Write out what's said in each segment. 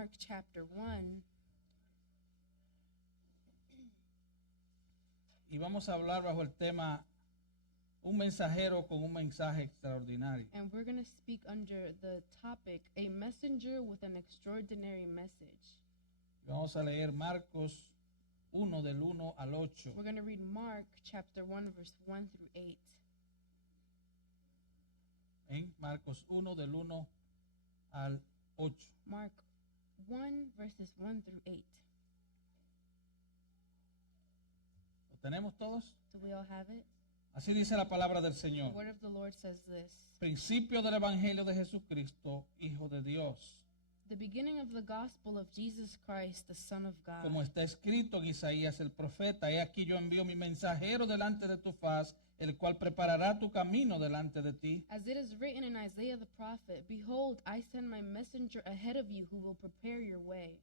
Mark chapter 1. Y vamos a hablar bajo el tema un mensajero con un mensaje extraordinario. And we're going to speak under the topic, a messenger with an extraordinary message. Vamos a leer Marcos 1 del 1 al 8. We're going to read Mark chapter 1, verse 1 through 8. En Marcos 1 del 1 al 8. Mark 1, verses 1 through 8. ¿Lo tenemos todos? Do we all have it? Así dice la palabra del The Señor. word of the Lord says this. Principio del Evangelio de Jesucristo, Hijo de Dios. The beginning of the gospel of Jesus Christ, the Son of God. Como está escrito en Isaías el profeta, he aquí yo envío mi mensajero delante de tu faz, el cual preparará tu camino delante de ti. As it is written in Isaiah the prophet, behold, I send my messenger ahead of you who will prepare your way.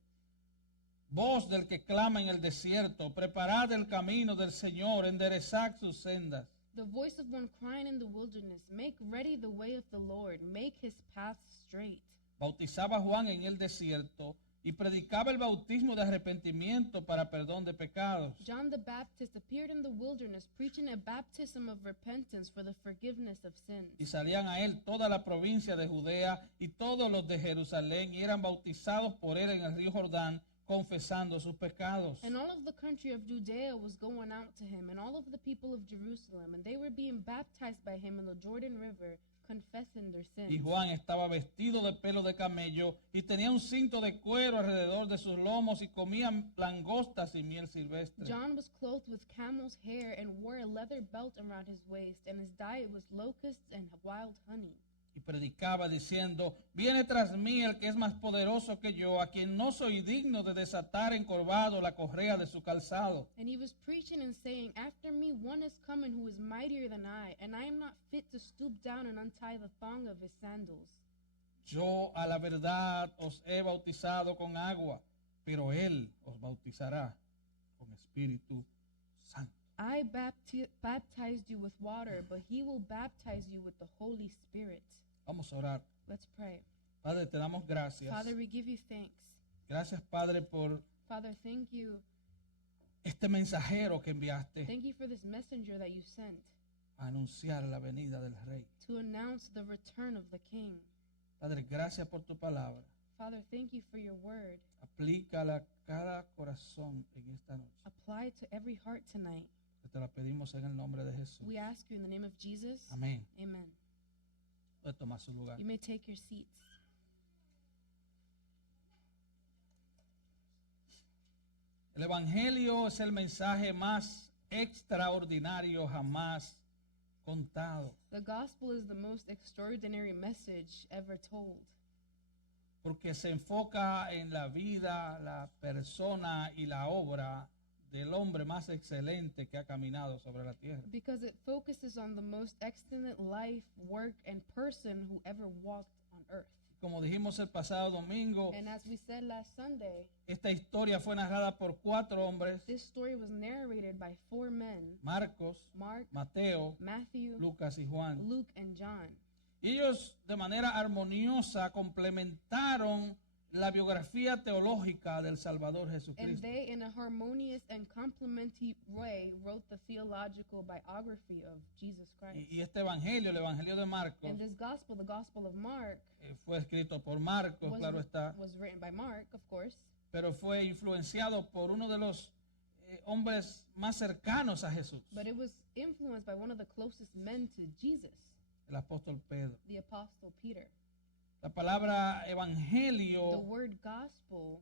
Voz del que clama en el desierto, preparad el camino del Señor, enderezad sus sendas. The voice of one crying in the wilderness, make ready the way of the Lord, make his paths straight. Bautizaba Juan en el desierto y predicaba el bautismo de arrepentimiento para perdón de pecados. John the Baptist appeared in the wilderness, preaching a baptism of repentance for the forgiveness of sins. Y salían a él toda la provincia de Judea y todos los de Jerusalén y eran bautizados por él en el río Jordán, confesando sus pecados. And all of the country of Judea was going out to him, and all of the people of Jerusalem, and they were being baptized by him in the Jordan River, confessing their sins. Y Juan estaba vestido de pelo de camello y tenía un cinto de cuero alrededor de sus lomos y comía langostas y miel silvestre. John was clothed with camel's hair and wore a leather belt around his waist, and his diet was locusts and wild honey. Y predicaba diciendo, viene tras mí el que es más poderoso que yo, a quien no soy digno de desatar encorvado la correa de su calzado. And he was preaching and saying, after me one is coming who is mightier than I, and I am not fit to stoop down and untie the thong of his sandals. Yo a la verdad os he bautizado con agua, pero él os bautizará con Espíritu Santo. I baptized you with water, but he will baptize you with the Holy Spirit. Vamos a orar. Let's pray. Padre, te damos gracias. Father, we give you thanks. Gracias, Padre, por Father, thank you. este mensajero que enviaste Thank you for this messenger that you sent a anunciar la venida del Rey. to announce the return of the King. Padre, gracias por tu palabra. Father, thank you for your word. Aplícala a cada corazón en esta noche. Apply it to every heart tonight. Te la pedimos en el nombre de Jesús. We ask you in the name of Jesus. Amén. Amen. Puede tomar su lugar. You may take your seats. El Evangelio es el mensaje más extraordinario jamás contado. The gospel is the most extraordinary message ever told Porque se enfoca en la vida, la persona y la obra del hombre más excelente que ha caminado sobre la tierra. because it focuses on the most excellent life, work, and person who ever walked on earth. Como dijimos el pasado domingo, And as we said last Sunday, esta historia fue narrada por 4 hombres: this story was narrated by 4 men, Marcos, Mark, Mateo, Matthew, Lucas y Juan. Luke, and John. Y ellos de manera armoniosa complementaron la biografía teológica del Salvador And Jesucristo. they, in a harmonious and complementary way, wrote the theological biography of Jesus Christ. Y este evangelio, el evangelio de Marcos, And this gospel, the Gospel of Mark, fue escrito por Marcos, claro está, was written by Mark, of course, pero fue influenciado por uno de los hombres más cercanos a Jesús, but it was influenced by one of the closest men to Jesus, el apóstol Pedro. the Apostle Peter. La palabra The evangelio word gospel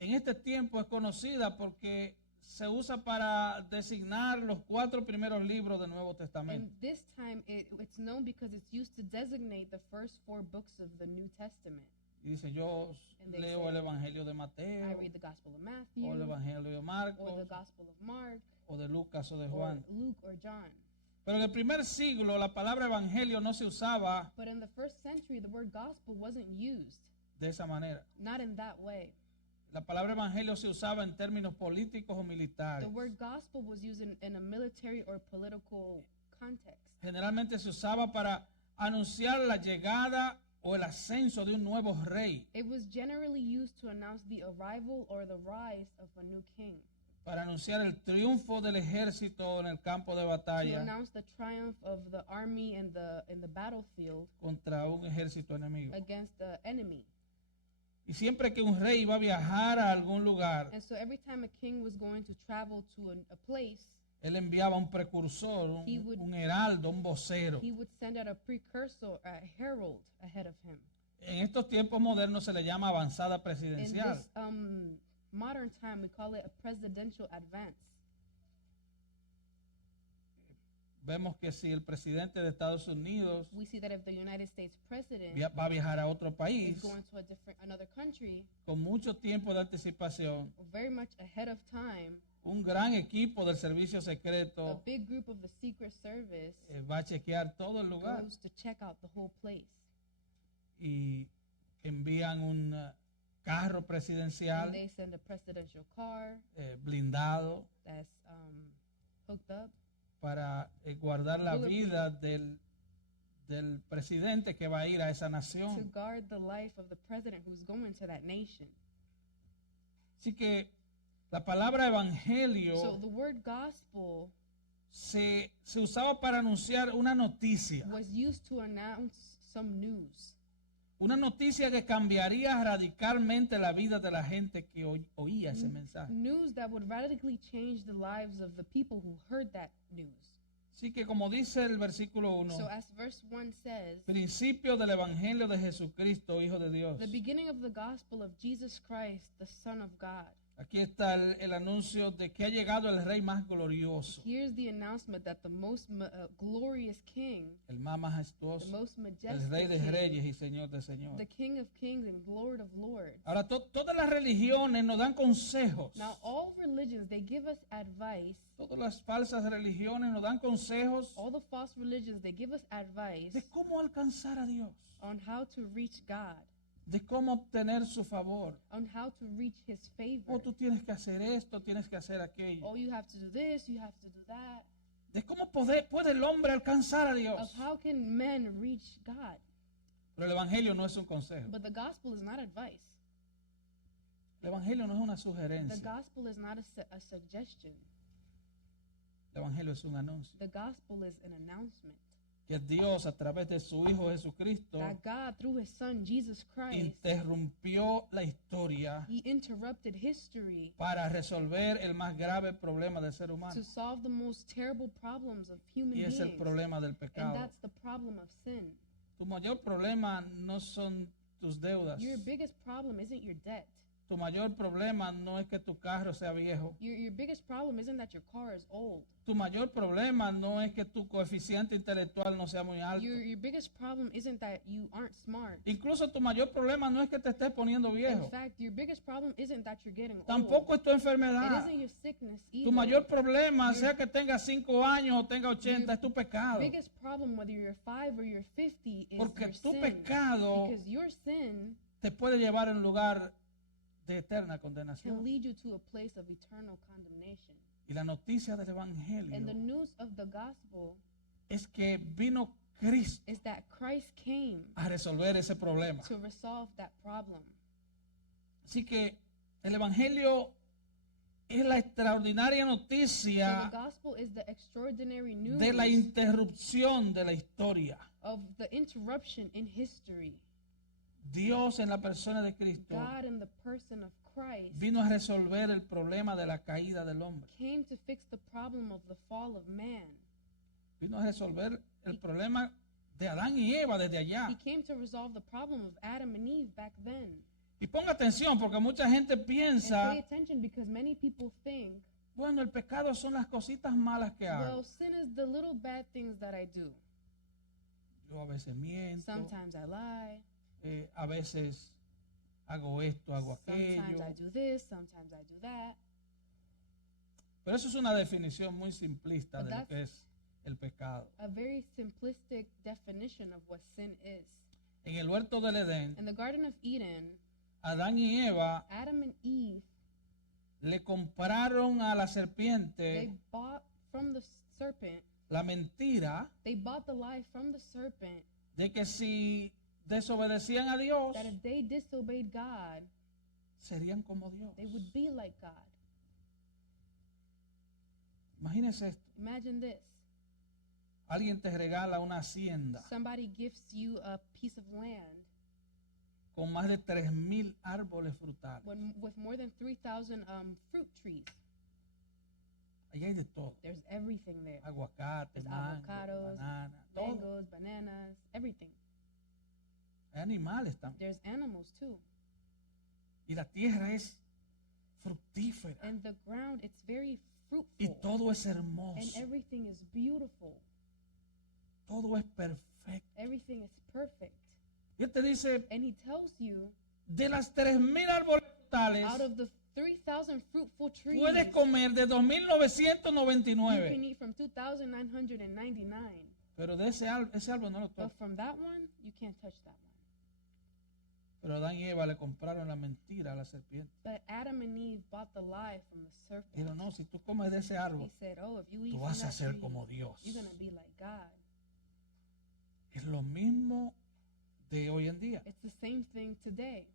en este tiempo es conocida porque se usa para designar los 4 primeros libros del Nuevo Testamento. and this time it's known because it's used to designate the first 4 books of the New Testament. Y dice, yo And they leo say, el evangelio de I Mateo, read the Gospel of o Matthew, el evangelio de or the Marcos, Gospel of Mark, o de Lucas o de or Juan. Luke or John. Pero en el primer siglo la palabra evangelio no se usaba But in the first century, the word gospel wasn't used, de esa manera. not in that way. La palabra evangelio se usaba en términos políticos o militares. The word gospel was used in a military or political context. Generalmente se usaba para anunciar la llegada o el ascenso de un nuevo rey, It was generally used to announce the arrival or the rise of a new king, para anunciar el triunfo del ejército en el campo de to batalla announce the triumph of the army in the battlefield contra un ejército enemigo. against the enemy. Y siempre que un rey iba a viajar a algún lugar, And so every time a king was going to travel to a place, él enviaba un precursor, He would- un heraldo, un vocero. he would send out a precursor, a herald ahead of him. En estos tiempos modernos se le llama avanzada In presidencial. this modern time, we call it a presidential advance. Vemos que si el presidente de Estados Unidos We see that if the United States president va a viajar a otro is país, going to another country, con mucho tiempo de anticipación, very much ahead of time, un gran equipo del servicio a secreto big group of the Secret Service va a chequear todo el lugar goes to check out the whole place. y envían un carro And presidencial they send a presidential car blindado that's hooked up para guardar la Bulletproof. vida del presidente que va a ir a esa to nación. guard the life of the president who's going to that nation. Así que la palabra evangelio So the word gospel se usaba para anunciar una noticia. was used to announce some news. Una noticia que cambiaría radicalmente la vida de la gente que oía ese mensaje. News that would radically change the lives of the people who heard that news. Así que como dice el versículo 1, So as verse 1 says, principio del evangelio de Jesucristo, Hijo de Dios. the beginning of the gospel of Jesus Christ, the Son of God. Aquí está el anuncio de que ha llegado el rey más glorioso, Here's the announcement that the most glorious king, el más the majestuoso, most el majestic rey de king, reyes y señor de señores. the King of kings and Lord of lords. Ahora, todas las religiones nos dan consejos. Now all religions, they give us advice. Todas las falsas religiones nos dan consejos All the false religions, they give us advice de cómo alcanzar a Dios, on how to reach God, de cómo obtener su favor. on how to reach his favor. Oh, tú tienes que hacer esto, tienes que hacer aquello. Oh, you have to do this, you have to do that. De cómo puede el hombre alcanzar a Of Dios. how can men reach God? Pero el evangelio no es un consejo. But the gospel is not advice. El evangelio no es una The sugerencia. gospel is not a suggestion. El evangelio es un anuncio. The gospel is an announcement Que Dios a través de su Hijo Jesucristo that God, through his son Jesus Christ, interrumpió la historia he interrupted history para resolver el más grave problema del ser humano. to solve the most terrible problems of human Y es el beings. problema del And pecado. that's the problem of sin. Tu mayor problema no son tus deudas. Your biggest problem isn't your debt. Tu mayor problema no es que tu carro sea viejo. Your biggest problem isn't that your car is old. Tu mayor problema no es que tu coeficiente intelectual no sea muy alto. Your biggest problem isn't that you aren't smart. Incluso tu mayor problema no es que te estés poniendo In viejo. fact, your biggest problem isn't that you're getting Tampoco old. es tu It enfermedad. isn't your sickness Tu either. mayor problema, sea que tenga 5 años o tenga 80, es tu pecado. Biggest problem, whether you're 5 or you're 50, is Porque your tu sin. pecado Because your sin te puede llevar a un lugar de eterna can condenación. lead you to a place of eternal condemnation. Y la noticia del And the evangelio news of the gospel es que vino Cristo is that Christ came a resolver ese problema. to resolve that problem. Así que el evangelio es la extraordinaria So the noticia gospel is the extraordinary news de la interrupción de la historia. of the interruption in history. Dios en la persona de Cristo God in the person of Christ vino a resolver el problema de la caída del hombre. came to fix the problem of the fall of man. Vino a resolver el problema de Adán y Eva desde allá. He came to resolve the problem of Adam and Eve back then. Y ponga atención porque mucha gente And piensa, pay attention because many people think, bueno, el pecado son las cositas malas que hago. well, sin is the little bad things that I do. Yo a veces miento, Sometimes I lie. a veces hago esto, hago Sometimes aquello. I do this. Sometimes I do that. Pero eso es una definición muy simplista But de lo that's- que es el pecado. A very simplistic definition of what sin is. En el huerto del Edén, In the Garden of Eden, Adán y Eva Adam and Eve, le compraron a la they serpiente bought from the serpent, la mentira they bought the lie from the serpent de que si desobedecían a Dios, that if they disobeyed God, serían como Dios. they would be like God. Imagínese esto. Imagine this. Alguien te regala una hacienda Somebody gifts you a piece of land con más de 3,000 árboles frutales. with more than 3,000 fruit trees. Ahí hay de todo. There's everything there. Aguacate, There's mango, avocados, banana, todo. Mangoes, bananas, everything. Hay animales también. There's animals too. Y la tierra es fructífera. And the ground, it's very Y fruitful. todo es And hermoso. everything is beautiful. Todo es perfecto. Everything is perfect. Y él te dice, And he tells you, de las 3,000 árboles frutales, out of the 3,000 fruitful trees, puedes comer de you can 2,999. eat from 2,999. Pero de ese árbol no lo But toca. from that one, you can't touch that one. Pero Adán y Eva le compraron la mentira a la serpiente. But Adam and Eve bought the lie from the serpent. Dijeron, no, si tú comes de ese He árbol, said, oh, if you eat tú from vas a that ser tree, como Dios. you're going to be like God. Es lo mismo de hoy en día. It's the same thing today.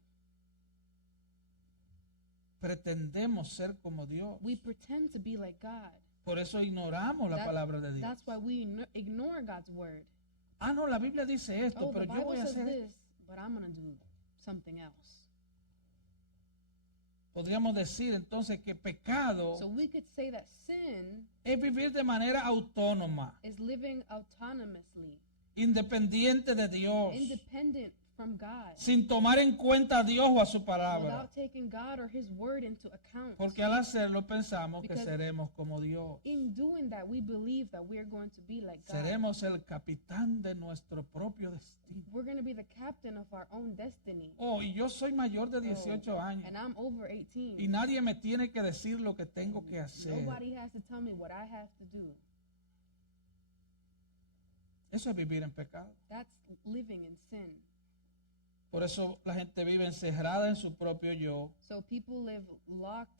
Pretendemos ser como Dios. We pretend to be like God. Por eso ignoramos la That- palabra de Dios. That's why we ignore God's word. Ah, no, la Biblia dice esto, Oh, the pero yo Bible voy a says hacer esto. this, but I'm going to do something else. Podríamos decir entonces que pecado So we could say that sin es vivir de manera autónoma, is living autonomously, independiente de Dios, independent from God, sin tomar en cuenta a Dios o a su palabra. without taking God or his word into account. Porque al hacerlo pensamos que Because seremos como Dios. In doing that, we believe that we're going to be like God. Seremos el capitán de nuestro propio destino. We're going to be the captain of our own destiny. Oh, y yo soy mayor de 18 años And I'm over y 18. nadie me tiene que decir lo que tengo que hacer. Nobody has to tell me what I have to do. Eso es vivir en pecado. That's living in sin. Por eso la gente vive encerrada en su propio yo So people live locked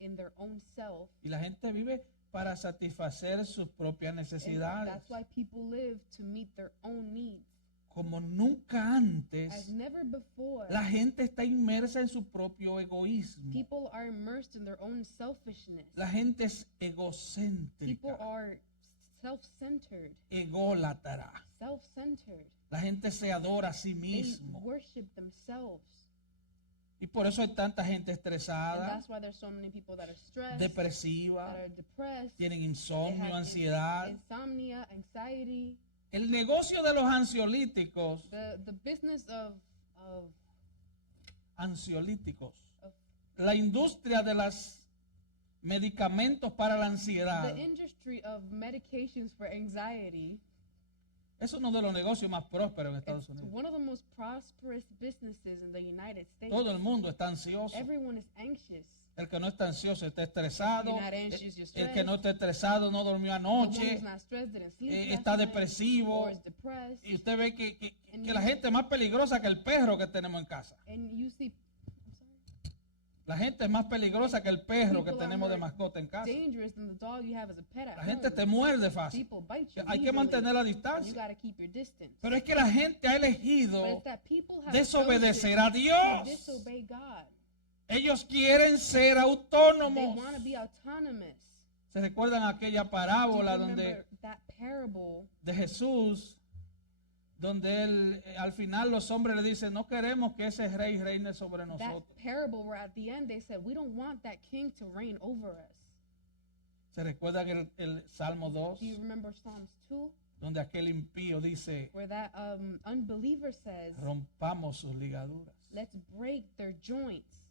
in their own self. y la gente vive para satisfacer sus propias And necesidades. that's why people live to meet their own needs. Como nunca antes, As never before, la gente está inmersa en su propio egoísmo. people are immersed in their own selfishness. La gente es People egocéntrica, are self-centered, ególatra. self-centered. La gente se adora a sí They mismo. worship themselves. Y por eso hay tanta gente And estresada, that's why there's so many people that are stressed, depresiva, that are depressed, tienen they insomnio, have ansiedad. insomnia, anxiety. El negocio de los ansiolíticos, The business of la industria de los medicamentos para la ansiedad, the industry of medications for anxiety. es uno de los negocios más prósperos en Estados It's Unidos. one of the most prosperous businesses in the United States. Todo el mundo está ansioso. Everyone is anxious. El que no está ansioso está estresado. You're not anxious, you're El que no stressed. está estresado no durmió The one anoche. who's not stressed didn't sleep last Está night, depresivo. or is depressed. Y usted ve que la gente es más peligrosa que el perro que tenemos en casa. And you see, I'm sorry, La gente es más peligrosa que el perro que People are tenemos de more mascota en casa. dangerous than the dog you have as a pet at La gente home. te muerde fácil. People bite you Hay que easily, mantener la and you distancia. got to keep your distance. Pero es que la gente ha elegido But it's that people have desobedecer chosen a to Dios. disobey God. Ellos quieren ser They autónomos. want to be autonomous. ¿Se recuerdan aquella Do you parábola remember that parable de Jesús, donde él, al final los hombres le dicen, no queremos que ese rey reine sobre that nosotros? parable where at the end they said, we don't want that king to reign over us. ¿Se recuerdan el Salmo 2, Do you remember Psalms 2 donde aquel impío dice, where that unbeliever says, rompamos sus ligaduras? let's break their joints.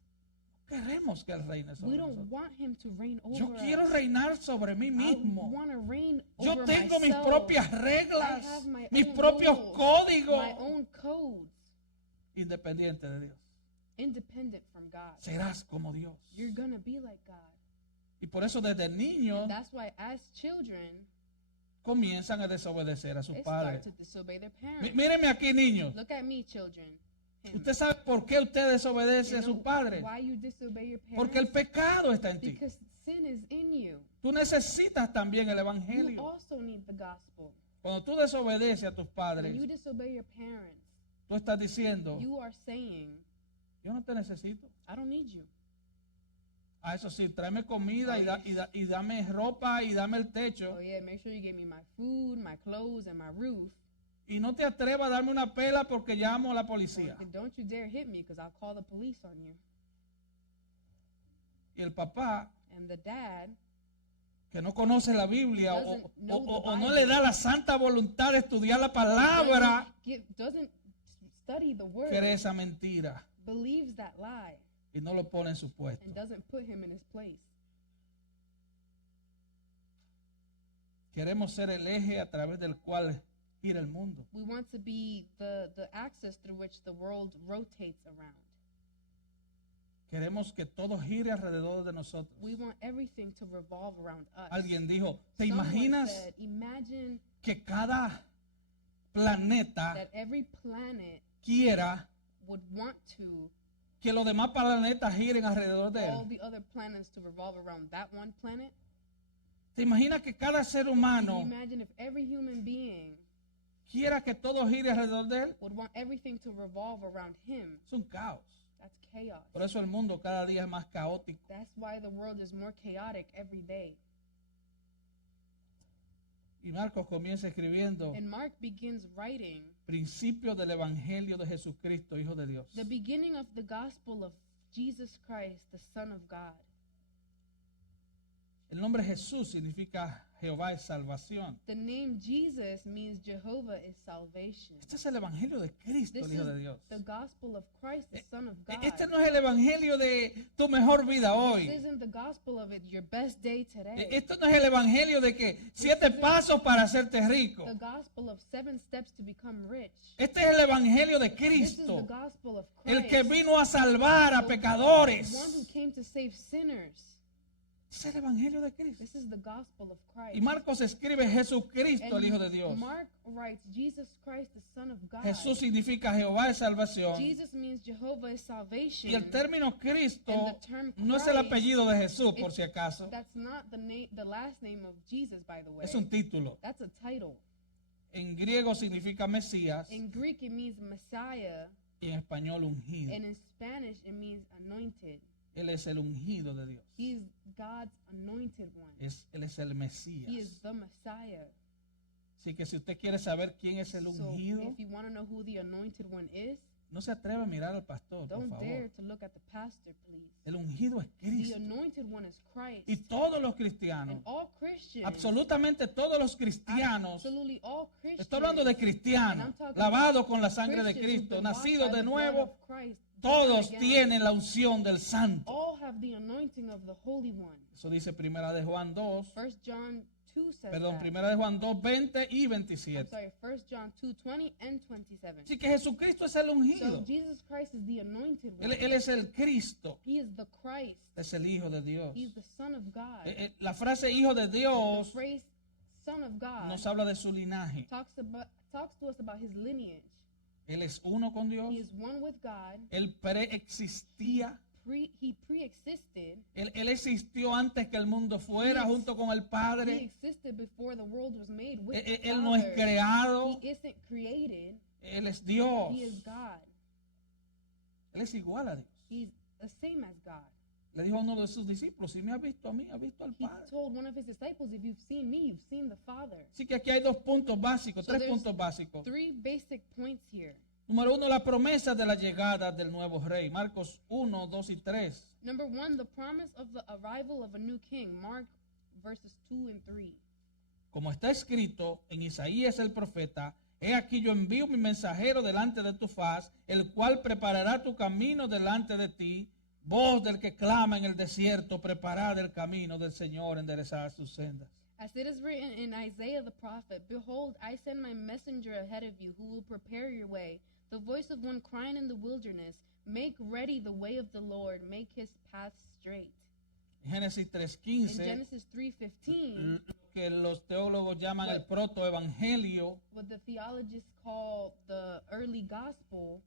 Queremos que él reine sobre We don't nosotros. want him to reign over Yo quiero us. reinar sobre mí I mismo. want to reign Yo over tengo mis myself. propias I reglas, have my mis own propios rules, códigos, my own codes, independiente de Dios. independent from God. Serás como Dios. You're going to be like God. Y por eso desde niños That's why as children, comienzan a desobedecer a sus they start padres. to disobey their parents. Mírenme aquí, niños. Look at me, children. Him. ¿Usted sabe por qué usted desobedece You a sus know padres? why you disobey your parents? Porque el pecado está en ti. Because sin is in you. Tú necesitas también el You evangelio. also need the gospel. Cuando tú desobedeces a tus When padres, you disobey your parents, tú estás diciendo, You are saying, yo no te necesito. I don't need you. Eso sí, tráeme comida y dame ropa y dame el techo. Oh yeah, make sure you give me my food, my clothes, and my roof. Y no te atrevas a darme una pela porque llamo a la policía. Don't you dare hit me because I'll call the police on you. Y el papá, And the dad, que no conoce la Biblia Doesn't know the o no Bible. le da la santa voluntad de estudiar la palabra, doesn't study the word, cree esa mentira believes that lie, y no lo pone en su puesto. and doesn't put him in his place. Queremos ser el eje a través del cual gira el mundo. We want to be the axis through which the world rotates around. Queremos que todo gire alrededor de nosotros. We want everything to revolve around us. Alguien dijo, ¿te Someone imaginas said, imagine que cada planeta that every planet quiera would want to que los demás planetas giren alrededor de all él? the other planets to revolve around that one planet? ¿Te imaginas que cada ser Can you humano imagine if every human being quiera que todo gire alrededor de él? would want everything to revolve around him? Es un caos. That's chaos. Por eso el mundo cada día es más caótico. That's why the world is more chaotic every day. Y Marcos comienza escribiendo And Mark begins writing principios del Evangelio de Jesucristo, Hijo de Dios. the beginning of the gospel of Jesus Christ, the Son of God. El nombre Jesús significa Jehová es salvación. The name Jesus means Jehovah is salvation. Este es el Evangelio de Cristo, This el Hijo is de Dios. the gospel of Christ, the Son of God. Este no es el Evangelio de tu mejor vida This hoy. isn't the gospel of it, your best day today. Esto no es el Evangelio de que 7 pasos para hacerte rico. The gospel of 7 steps to become rich. Este es el Evangelio de This is the Cristo, gospel of el Christ, que vino a salvar a the one pecadores. who came to save sinners. Este es el Evangelio de Cristo. This is the gospel of Christ. Y Marcos escribe Jesucristo, el Hijo de Dios. Mark writes Jesus Christ, the Son of God. Jesús significa Jehová es salvación. Jesus means Jehovah is salvation. Y el término Cristo And the term no es el Christ, apellido de Jesús, por si acaso. That's not the last name of Jesus, by the way. Es un título. That's a title. En griego significa Mesías In Greek, it means Messiah, y en español ungido. and in Spanish, it means anointed. Él es el ungido de Dios. He is God's anointed one. Él es el Mesías. He is the Messiah. Así que si usted quiere saber quién es el So, ungido, if you want to know who the anointed one is, no se atreve a mirar al pastor, por don't dare favor. to look at the pastor, please. El ungido es The Cristo. anointed one is Christ. Y todos los cristianos, And all Christians, absolutamente todos los cristianos, absolutely all Christians, estoy hablando de cristianos, lavados con la sangre de Christians who've Cristo, been washed nacidos by de the blood nuevo, of Christ, todos born again, tienen la unción del Santo. all have the anointing of the Holy One. Eso dice Primera de Juan 2, 1 John 2 says perdón, that. Primera de Juan 2, 20 y I'm 27. sorry, 1 John 2:20 and 27. Así que Jesucristo es el So ungido. Jesus Christ is the anointed Él, one. él es el Cristo, He is the Christ. es el Hijo de Dios. He is the Son of God. La frase Hijo de The Dios phrase Son of God nos habla de su linaje. talks to us about his lineage. Él es uno con Dios. He is one with God. Él preexistía. He pre-existed. Él existió antes que el mundo fuera He- junto con el He Padre. existed before the world was made with the Él no es Father. creado. He isn't created. Él es Dios. He is God. Él es igual a Dios. He's the same as God. Le dijo a uno de sus discípulos, si me ha visto a mí, ha visto al He Padre. told one of his disciples, if you've seen me, you've seen the Father. Así que aquí hay 2 puntos básicos, So 3 there's puntos básicos. 3 basic points here. Número 1, la promesa de la llegada del nuevo rey. Marcos 1, 2 y 3. Number 1, the promise of the arrival of a new king. Mark verses 2 and 3. Como está escrito en Isaías el profeta, he aquí yo envío mi mensajero delante de tu faz, el cual preparará tu camino delante de ti. Voz del que clama en el desierto, preparad el camino del Señor, enderezad sus sendas. As it is written in Isaiah the prophet, behold, I send my messenger ahead of you, who will prepare your way. The voice of one crying in the wilderness, make ready the way of the Lord, make his path straight. En Génesis In 3:15, Genesis 3:15, que los teólogos llaman el protoevangelio, what the theologists call the early gospel,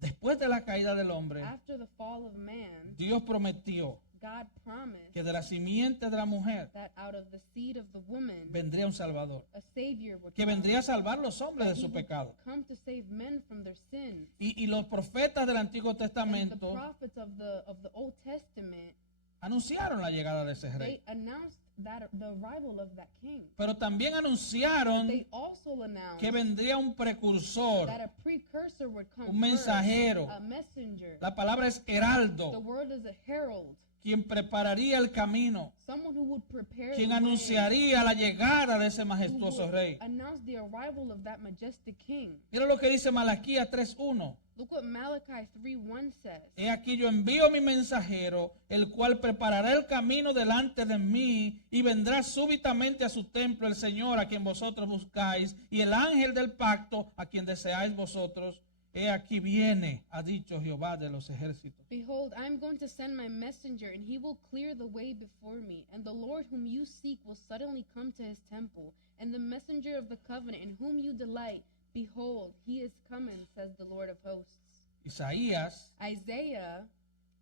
después de la caída del hombre, after the fall of man, Dios prometió God promised que de la simiente de la mujer that out of the seed of the woman, vendría un Salvador, a Savior would que come, vendría a salvar los hombres that de he su would pecado. come to save men from their sins. Y los profetas del Antiguo And the Testamento prophets of the Old Testament, anunciaron la llegada de ese rey, they announced that the arrival of that king. pero también anunciaron They also announced que vendría un precursor, that a precursor would come un first, mensajero. a messenger. La palabra es The heraldo, word is a herald, quien prepararía el camino, someone who would prepare quien the way, anunciaría la llegada de ese who majestuoso would rey. announce the arrival of that majestic king. Mira lo que dice Malaquías 3:1. Look what Malachi 3:1 says. He aquí yo envío mi mensajero, el cual preparará el camino delante de mí, y vendrá súbitamente a su templo el Señor a quien vosotros buscáis, y el ángel del pacto a quien deseáis vosotros. He aquí viene, ha dicho Jehová de los ejércitos. Behold, I am going to send my messenger, and he will clear the way before me. And the Lord whom you seek will suddenly come to his temple. And the messenger of the covenant in whom you delight, behold, he is coming, says the Lord of hosts. Isaías Isaiah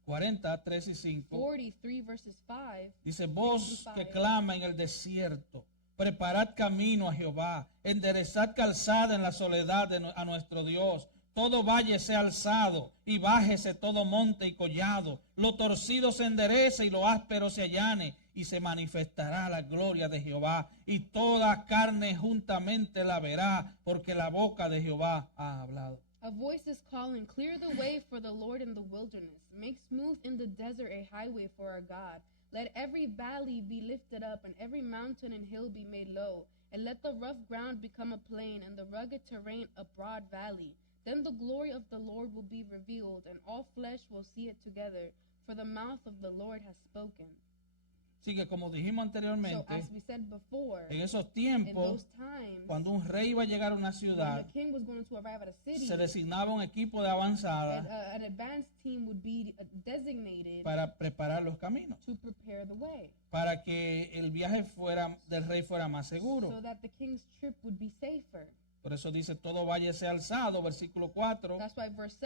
40, 3 y 5 43 verses 5. dice: voz que clama en el desierto, preparad camino a Jehová, enderezad calzada en la soledad a nuestro Dios. Todo valle sea alzado y bájese todo monte y collado. Lo torcido se enderece y lo áspero se allane, y se manifestará la gloria de Jehová, y toda carne juntamente la verá, porque la boca de Jehová ha hablado. A voice is calling, clear the way for the Lord in the wilderness. Make smooth in the desert a highway for our God. Let every valley be lifted up, and every mountain and hill be made low. And let the rough ground become a plain, and the rugged terrain a broad valley. Then the glory of the Lord will be revealed, and all flesh will see it together, for the mouth of the Lord has spoken. Así que, como dijimos So anteriormente, as we said before, en esos in tiempos, those times, cuando un rey iba a llegar a una when ciudad, the king was going to arrive at a city, se designaba un equipo de and, avanzada an advanced team would be designated para preparar los caminos, to prepare the way, para que el viaje del rey fuera más seguro. so that the king's trip would be safer. Por eso dice: todo valle sea alzado, versículo 4, That's why verse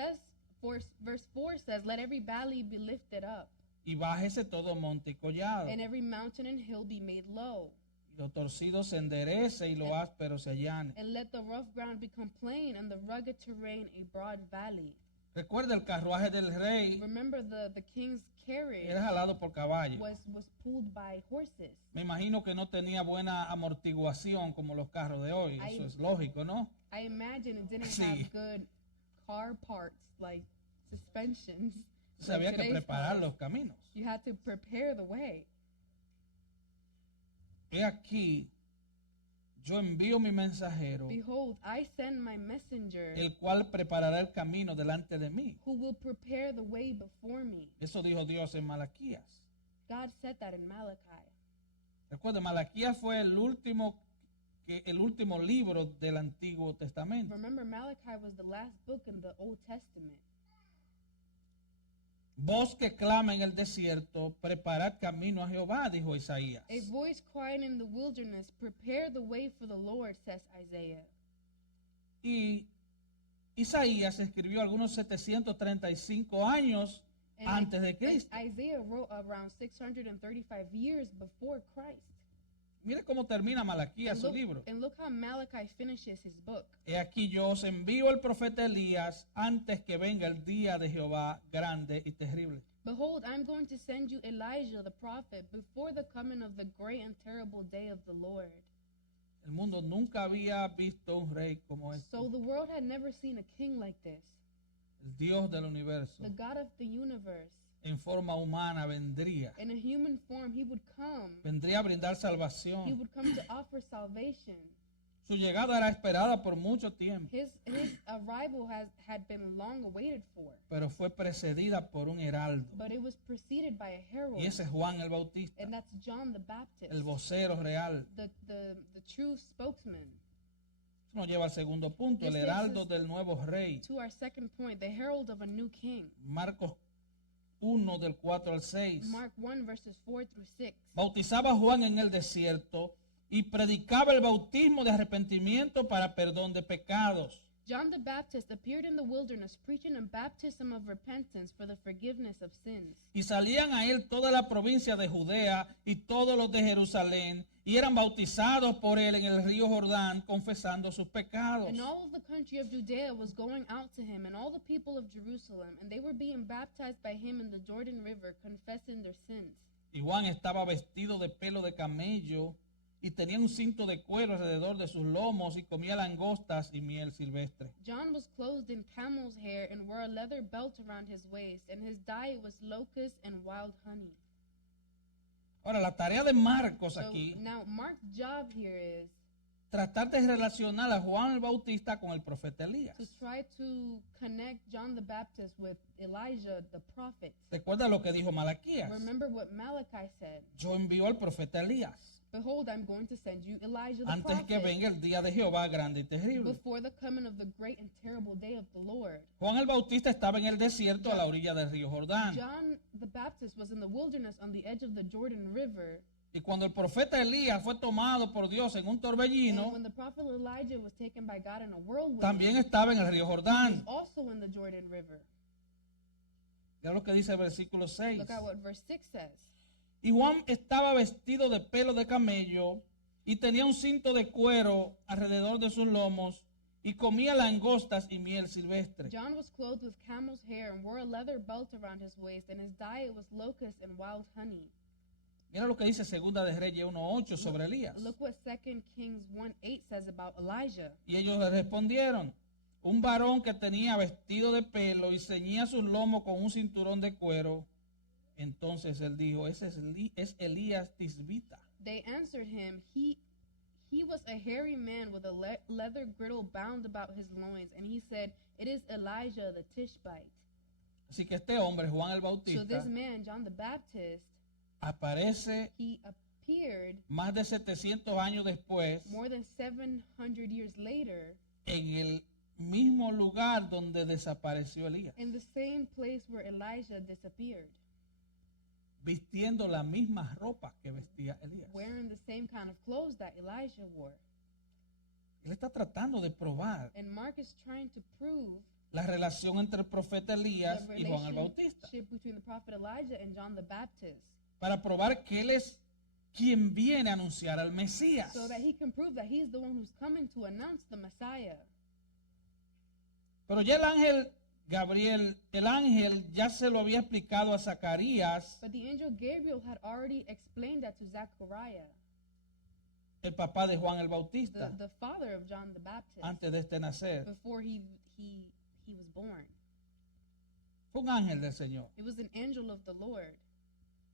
4 says, let every valley be lifted up, y bájese todo monte y collado, and every mountain and hill be made low, y lo torcido se enderece y lo áspero se allane. and let the rough ground become plain, and the rugged terrain a broad valley. Recuerda, el carruaje del rey Remember, the king's carriage era jalado por caballos. was pulled by horses. Me imagino que no tenía buena amortiguación como los carros de hoy. Eso es lógico, ¿no? I imagine it didn't Sí. have good car parts like suspensions. Se like había que today's preparar cars. los caminos. You had to prepare the way. He aquí, yo envío mi mensajero, Behold, I send my messenger el cual preparará el camino delante de mí. who will prepare the way before me. Eso dijo Dios en Malaquías. God said that in Malachi. Recuerda, Malaquías fue el último libro del Antiguo Testamento. Remember, Malachi was the last book in the Old Testament. Voz que clama en el desierto, preparad camino a Jehová, dijo Isaías. A voice crying in the wilderness, prepare the way for the Lord, says Isaiah. Y Isaías escribió algunos 735 años And antes de and Cristo. Isaiah wrote around 635 years before Christ. Mire cómo termina Malaquías And su look, libro. and look how Malachi finishes his book. He aquí yo os envío el profeta Elías antes que venga el día de Jehová grande y terrible. Behold, I'm going to send you Elijah the prophet before the coming of the great and terrible day of the Lord. El mundo nunca había visto un rey como este. So the world had never seen a king like this. El Dios del universo The God of the universe. en forma humana vendría. In a human form, he would come. Vendría a brindar He salvación. would come to offer salvation. Su llegada era esperada por mucho tiempo, His arrival had been long awaited for, pero fue precedida por un heraldo. but it was preceded by a herald, Y ese es Juan el Bautista, and that's John the Baptist, el vocero real. the true spokesman. Eso nos lleva al segundo punto, el This heraldo is- del nuevo rey. To our second point, the herald of a new king. Marcos 1 del 4 al 6. Mark 1 verses 4 through 6. Bautizaba a Juan en el desierto y predicaba el bautismo de arrepentimiento para perdón de pecados. John the Baptist appeared in the wilderness preaching a baptism of repentance for the forgiveness of sins. Y salían a él toda la provincia de Judea y todos los de Jerusalén, y eran bautizados por él en el río Jordán, confesando sus pecados. And all of the country of Judea was going out to him, and all the people of Jerusalem, and they were being baptized by him in the Jordan River, confessing their sins. Y Juan estaba vestido de pelo de camello y tenía un cinto de cuero alrededor de sus lomos y comía langostas y miel silvestre. John was clothed in camel's hair and wore a leather belt around his waist, and his diet was locusts and wild honey. Ahora, la tarea de Marcos So aquí, now Mark's job here is tratar de relacionar a Juan el Bautista con el profeta Elías. to try to connect John the Baptist with Elijah the prophet. Recuerda lo que dijo Malaquías. Remember what Malachi said. Yo envío al profeta Elías Behold, I'm going to send you Elijah the antes que prophet venga el día de Jehová grande y terrible. before the coming of the great and terrible day of the Lord. Juan el Bautista estaba en el desierto a la orilla del río Jordán. John the Baptist was in the wilderness on the edge of the Jordan River. Y cuando el profeta Elías fue tomado por Dios en un And torbellino, when the prophet Elijah was taken by God in a whirlwind, también estaba en el río he was Jordán. also in the Jordan River. Mira lo que dice el versículo 6. Look at what verse 6 says. Y Juan estaba vestido de pelo de camello y tenía un cinto de cuero alrededor de sus lomos y comía langostas y miel silvestre. John was clothed with camel's hair and wore a leather belt around his waist, and his diet was locusts and wild honey. Mira lo que dice Segunda de Reyes 1:8 sobre Elías. Look what 2 Kings 1:8 says about Elijah. Y ellos le respondieron, un varón que tenía vestido de pelo y ceñía sus lomos con un cinturón de cuero. Entonces él dijo, ese es Elías Tisbita. They answered him, he was a hairy man with a leather girdle bound about his loins, and he said, it is Elijah the Tishbite. Así que este hombre, Juan el So Bautista, this man, John the Baptist, aparece he appeared más de 700 años después more than 700 years later en el mismo lugar donde desapareció Elías, in the same place where Elijah disappeared, vistiendo la misma ropa que vestía Elías. wearing the same kind of clothes that Elijah wore. Él está tratando de probar And Mark is trying to prove la relación entre el profeta Elías the y Juan el Bautista, relationship between the prophet Elijah and John the Baptist, para probar que él es quien viene a anunciar al Mesías. so that he can prove that he's the one who's coming to announce the Messiah. Pero ya el ángel Gabriel, el ángel ya se lo había explicado a Zacarías, But the angel Gabriel had already explained that to Zechariah, el papá de Juan el Bautista, the father of John the Baptist, antes de este nacer. before he was born. Fue un ángel del Señor. It was an angel of the Lord.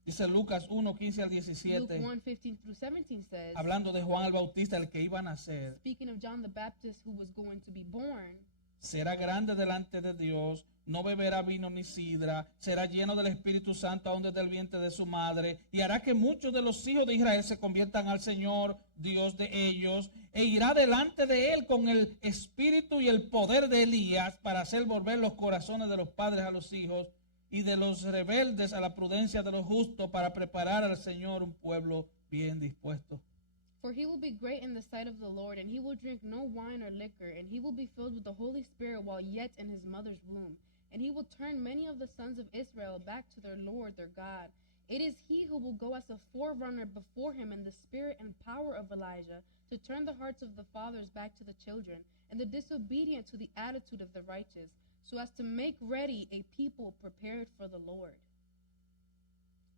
Dice Lucas 1:15 al Luke 17, 1:15 through 17 says, hablando de Juan el Bautista, el que iba a nacer. speaking of John the Baptist who was going to be born, Será grande delante de Dios, no beberá vino ni sidra, será lleno del Espíritu Santo aún desde el vientre de su madre, y hará que muchos de los hijos de Israel se conviertan al Señor, Dios de ellos, e irá delante de él con el espíritu y el poder de Elías para hacer volver los corazones de los padres a los hijos y de los rebeldes a la prudencia de los justos, para preparar al Señor un pueblo bien dispuesto. for he will be great in the sight of the Lord, and he will drink no wine or liquor, and he will be filled with the Holy Spirit while yet in his mother's womb. And he will turn many of the sons of Israel back to their Lord, their God. It is he who will go as a forerunner before him in the spirit and power of Elijah, to turn the hearts of the fathers back to the children, and the disobedient to the attitude of the righteous, so as to make ready a people prepared for the Lord.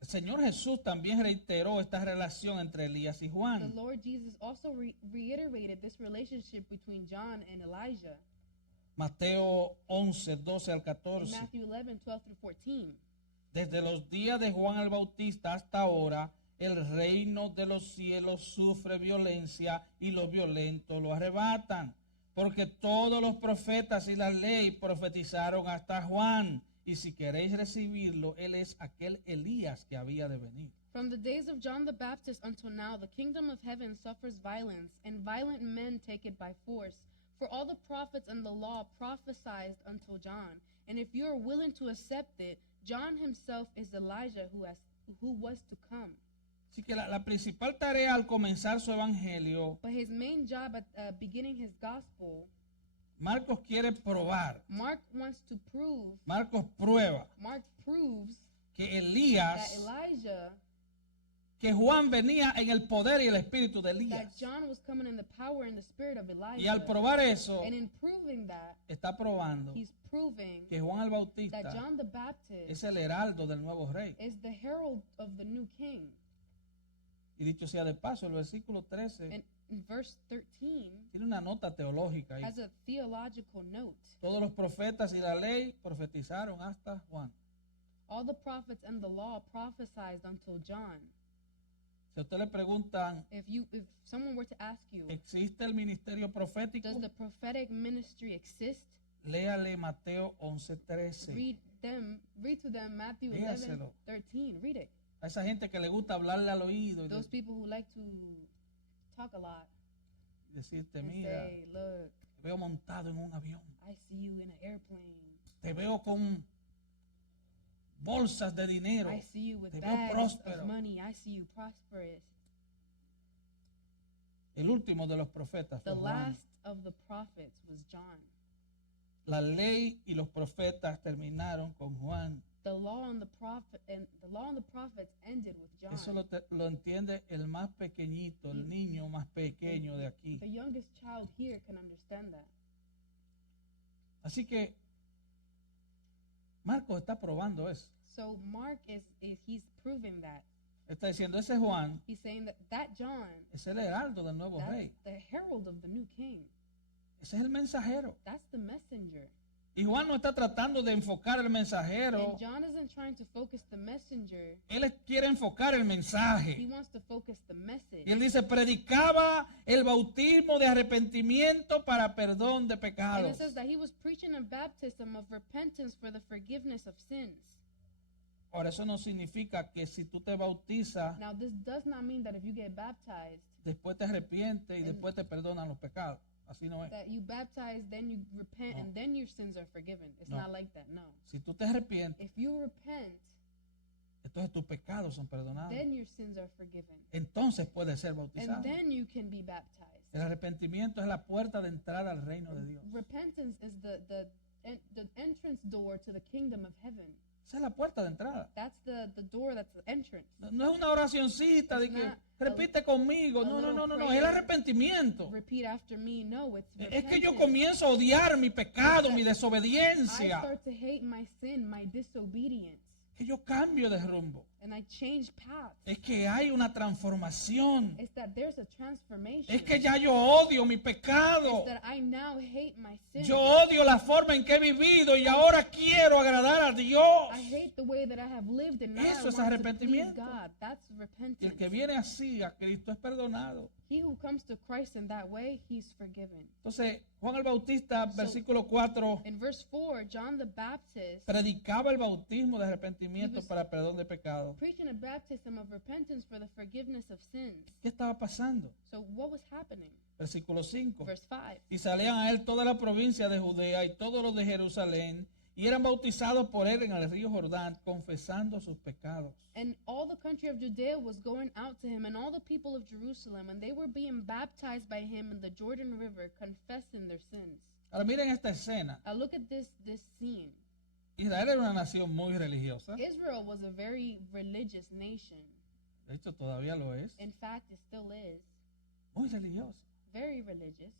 El Señor Jesús también reiteró esta relación entre Elías y The Juan. Lord Jesus also reiterated this relationship between John and Elijah Mateo 11:12 al in 14. Matthew 11:12 through 14. Desde los días de Juan el Bautista hasta ahora, el reino de los cielos sufre violencia y los violentos lo arrebatan. Porque todos los profetas y la ley profetizaron hasta Juan. Y si queréis recibirlo, él es aquel Elías que había de venir. From the days of John the Baptist until now, the kingdom of heaven suffers violence, and violent men take it by force. For all the prophets and the law prophesied until John. And if you are willing to accept it, John himself is Elijah who was to come. Así que la principal tarea al comenzar su evangelio But his main job at beginning his gospel Marcos quiere probar, Mark wants to prove, Marcos prueba Mark proves que that Elías, Elijah, que Juan venía en el poder y el espíritu de that Elías. John was coming in the power and the spirit of Y al Elijah. probar eso, And in proving that, está probando he's proving que Juan el that Bautista John the Baptist es el heraldo del nuevo rey. is the herald of the new king. Y dicho sea de paso, el versículo 13 And in verse 13 tiene una nota teológica ahí. has a theological note. Todos los profetas y la ley profetizaron hasta Juan. All the prophets and the law prophesied until John. Si a usted le preguntan, If someone were to ask you, ¿existe el ministerio profético? does the prophetic ministry exist? Léale Mateo 11:13. Read to them Matthew Léaselo. 11:13. Read it. A esa gente que le gusta hablarle al oído y Those people who like to talk a lot decirte, and mira, say, look, te veo montado en un avión, I see you in an airplane. te veo con bolsas de dinero, I see you with te veo bags próspero. of money. I see you prosperous. El último de los profetas The fue Juan. last of the prophets was John. La ley y los profetas terminaron con Juan. The law and the prophets ended with John. Eso lo entiende el más pequeñito, el niño más pequeño de aquí. The youngest child here can understand that. Así que Marcos está probando eso. So Mark he's proving that. Está diciendo, ese Juan He's saying that John, es el heraldo del nuevo that's rey. the herald of the new king. Ese es el mensajero. That's the messenger. Y Juan no está tratando de enfocar el mensajero. And John isn't trying to focus the messenger. Él quiere enfocar el He mensaje. wants to focus the message. Y él dice, predicaba el bautismo de arrepentimiento para perdón de And pecados. it says that he was preaching a baptism of repentance for the forgiveness of sins. Ahora, eso no significa que si tú te bautizas, Now, this does not mean that if you get baptized, después te arrepientes y después te perdonan los pecados. Así no es. that you baptize, then you repent, No. and then your sins are forgiven. It's No. not like that, no. Si tú te arrepientes, If you repent, entonces tus pecados son perdonados. then your sins are forgiven. Entonces puedes ser And bautizado. then you can be baptized. El arrepentimiento es la puerta de entrada al reino de Dios. Repentance is the entrance door to the kingdom of heaven. Esa es la puerta de entrada. That's the door, that's the entrance. No es una oracioncita de It's que not repite conmigo. a No, no, little no, no, no. Es prayer. el arrepentimiento. Repeat after me. No, it's Es que yo repentance. comienzo a odiar mi pecado, mi I desobediencia. start to hate my sin, my disobedience, Que yo cambio de rumbo. and I change paths. Es que hay una transformación. It's that there's a transformation. Es que ya yo odio mi pecado. It's that I now hate my sin. Yo odio la forma en que he vivido y ahora quiero agradar a Dios. I hate the way that I have lived, and now I Eso want es to please arrepentimiento. God. That's Y el repentance. que viene así a Cristo es perdonado. He who comes to Christ in that way, he's forgiven. Entonces, Juan el Bautista, versículo 4, In verse 4, John the Baptist predicaba el bautismo de arrepentimiento He was- para perdón de pecados. preaching a baptism of repentance for the forgiveness of sins. ¿Qué estaba pasando? So what was happening? Versículo 5. Verse 5. Y salían a él toda la provincia de Judea y todos los de Jerusalén, y eran bautizados por él en el río Jordán, confesando sus pecados. And all the country of Judea was going out to him, and all the people of Jerusalem, and they were being baptized by him in the Jordan River, confessing their sins. Ahora miren esta escena. Now look at this scene. Israel era una nación muy religiosa. Israel was a very religious nation. De hecho, todavía lo es. In fact, it still is Muy religiosa. very religious.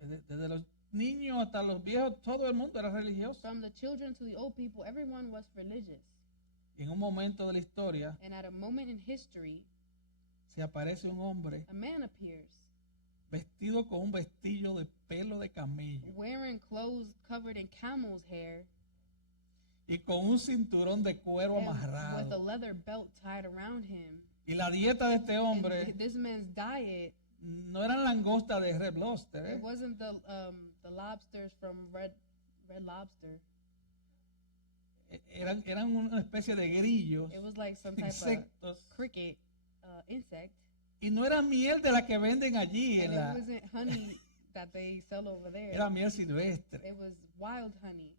Desde los niños hasta los viejos, todo el mundo era religioso. From the children to the old people, everyone was religious. Y en un momento de la historia And at a moment in history, se aparece un hombre a man appears vestido con un vestillo de pelo de camello wearing clothes covered in camel's hair y con un cinturón de cuero and with a amarrado. leather belt tied around him. Y la dieta de este And hombre this man's diet, no eran langostas de Red Lobster, it wasn't the lobsters from Red Lobster. eran una especie de grillos, It was like some type of insectos. cricket insect. Y no era miel de la que venden allí, And it wasn't honey that they sell over there. era miel silvestre. It was wild honey.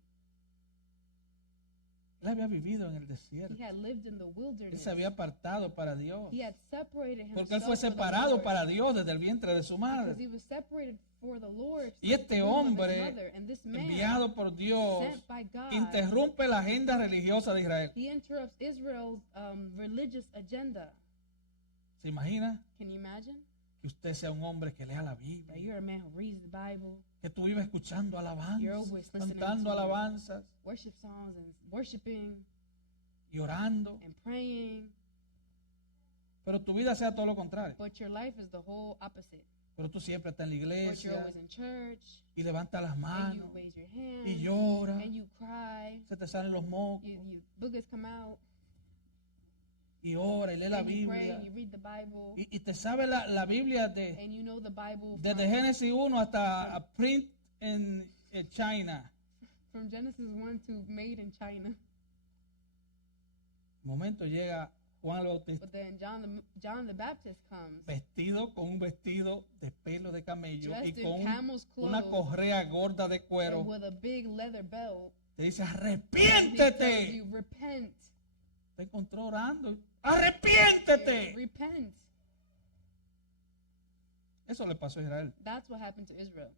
Él había vivido en el He desierto. had lived in the Él wilderness. se había apartado para Dios. He had separated Porque él himself fue for the separado Lord, para Dios desde el vientre de su because madre. he was separated for the Lord Y from este the womb of his hombre, mother. And this man, enviado por Dios, sent by God, interrumpe la agenda religiosa de Israel. he interrupts Israel's religious agenda. ¿Se imagina Can you imagine? que usted sea un hombre que lea la That Biblia? you're a man who reads the Bible, Que tú vives escuchando You're alabanzas, always listening cantando to- alabanzas worship songs and worshiping y orando. and praying, Pero tu vida sea todo lo contrario. but your life is the whole opposite. Pero tú siempre estás en la But you're iglesia always in church, y levantas las and you manos raise your hand, y lloras. and you cry, Se te salen los mocos boogers come out, y ora y lee la and you pray, Biblia. and you read the Bible, Y te sabe la Biblia and you know the Bible desde Génesis 1 hasta a print en China. from Genesis 1 to Made in China. Un momento llega Juan el Bautista But then John the Baptist comes, vestido con un vestido de pelo de camello y dressed con in camel's una clothes, correa gorda de and cuero. with a big leather belt. Te dice, And he tells arrepiéntete. you, repent. Te encontró orando. Arrepiéntete. Repent. Eso le pasó a Israel. That's what happened to Israel.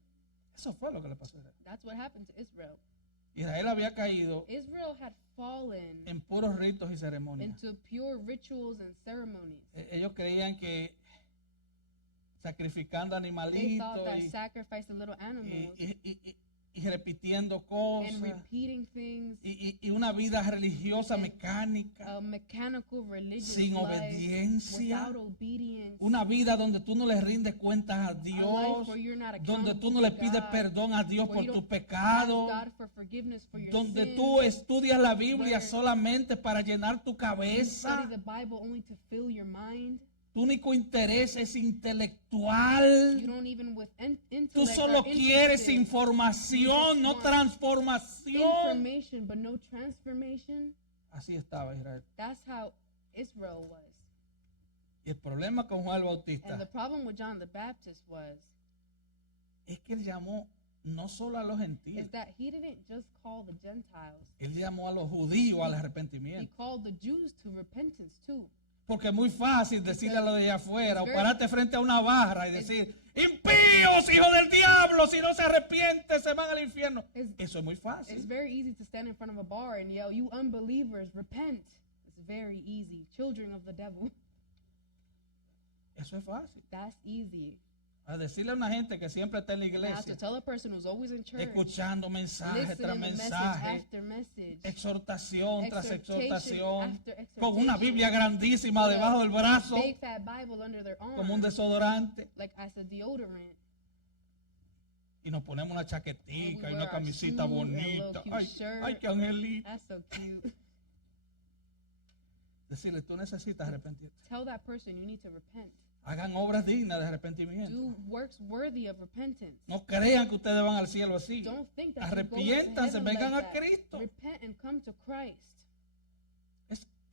Eso fue lo que le pasó a Israel. That's what happened to Israel. Israel había caído Israel had fallen en puros ritos y ceremonias. into pure rituals and ceremonies. Ellos creían que sacrificando They animalitos thought that sacrificing little animals y repitiendo and cosas repeating things, y una vida religiosa mecánica, a mechanical religious sin life obediencia, without obedience, una vida donde tú no le rindes cuentas a a life Dios, where you're not donde accountable tú no le to pides God, perdón a Dios where por you tus don't pecados, ask God for forgiveness for your donde sins, tú estudias la Biblia where solamente para llenar tu you cabeza. study the Bible only to fill your mind. Tu único interés es You intelectual. don't even with intellect Tú are solo quieres interested información, no want transformación. information but no transformation. Así estaba Israel. That's how Israel was. Y el problema con Juan el And Bautista the problem with John the Baptist es que él llamó no solo a los gentiles, is that he didn't just call the Gentiles. él llamó a los judíos al He arrepentimiento. called the Jews to repentance too. Porque es muy fácil decirle a los de allá afuera o It's very- pararte frente a una barra y decir, impíos, hijos del diablo, si no se arrepienten se van al infierno. It's- Eso es muy It's fácil. very easy to stand in front of a bar and yell, "You unbelievers, repent." It's very easy. Children of the devil. Eso es fácil. That's easy. A decirle a una gente que siempre está en la Now to iglesia, tell a person who's always in church, escuchando mensaje tras listening to message mensaje, after message, exhortación tras exhortation exhortación, after exhortation, con una Biblia grandísima with a debajo del brazo, big fat Bible under their arm, como un desodorante, like as a deodorant. y nos ponemos una chaquetica And we y wear una our camisita suit and a bonita. little cute Ay, shirt. ay, qué angelito. That's so cute. Decirle, tú necesitas arrepentirte. Tell that person you need to repent. Hagan obras dignas de arrepentimiento. Do works worthy of repentance. No crean que ustedes van al cielo así. Don't think that you go into Arrepiéntanse, heaven vengan like a that. Cristo. Repent and come to Christ.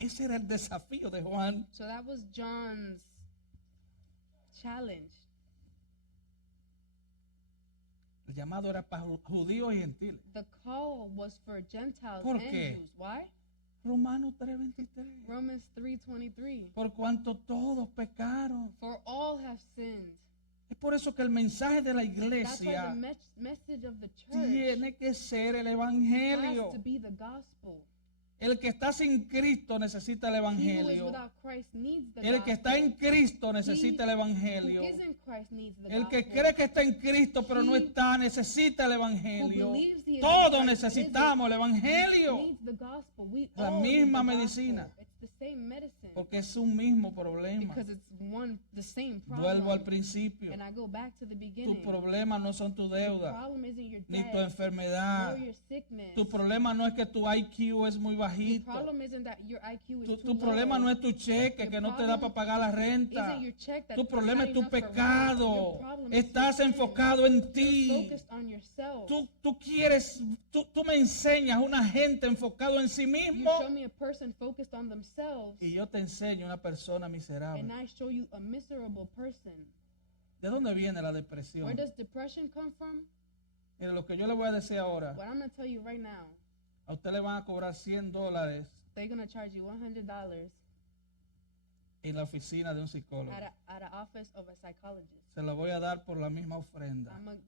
Ese era el desafío de Juan. So that was John's challenge. El llamado era para judíos y gentiles. The call was for Gentiles ¿Por and qué? Jews. Why? Romanos 3:23. Romans 3:23. Por cuanto todos pecaron. For all have sinned. Es por eso que el mensaje de la That's why the iglesia message of the church tiene que ser el has evangelio. to be the gospel. El que está sin Cristo necesita el He who is evangelio. without Christ needs the El que está gospel. en Cristo necesita el Who evangelio. is in Christ needs the El que gospel. cree que está en Cristo pero no He está necesita el evangelio. who believes he is in Todos Christ necesitamos el evangelio. needs the gospel. We La all need misma the gospel. medicina. It's the same medicine. Porque es un mismo problema. Because it's the same problem. Vuelvo al principio. And I go back to the Tu beginning. problema no son tu The deuda problem isn't your ni tu debt, enfermedad. nor your sickness. Tu problema no es que tu IQ es muy The bajito. problem isn't that your IQ is Tu too problema low. no es tu cheque Your que no te da para problem pagar la renta. Isn't your check that Tu it's problema not es tu enough for rent. pecado. Your problem is Estás your sin. enfocado en You're ti. focused on yourself. Tú quieres, tú me enseñas una gente enfocado en sí You mismo show me a person focused on themselves, y yo te enseño una persona and miserable. I show you a miserable person. ¿De dónde viene la Where depresión? does depression come from? Mira, lo que yo le voy a decir ahora, What I'm going to tell you right now, A usted le van a cobrar $100 they're going to charge you $100 en la oficina de un psicólogo. at an office of a psychologist. Se lo voy a dar por la misma ofrenda. I'm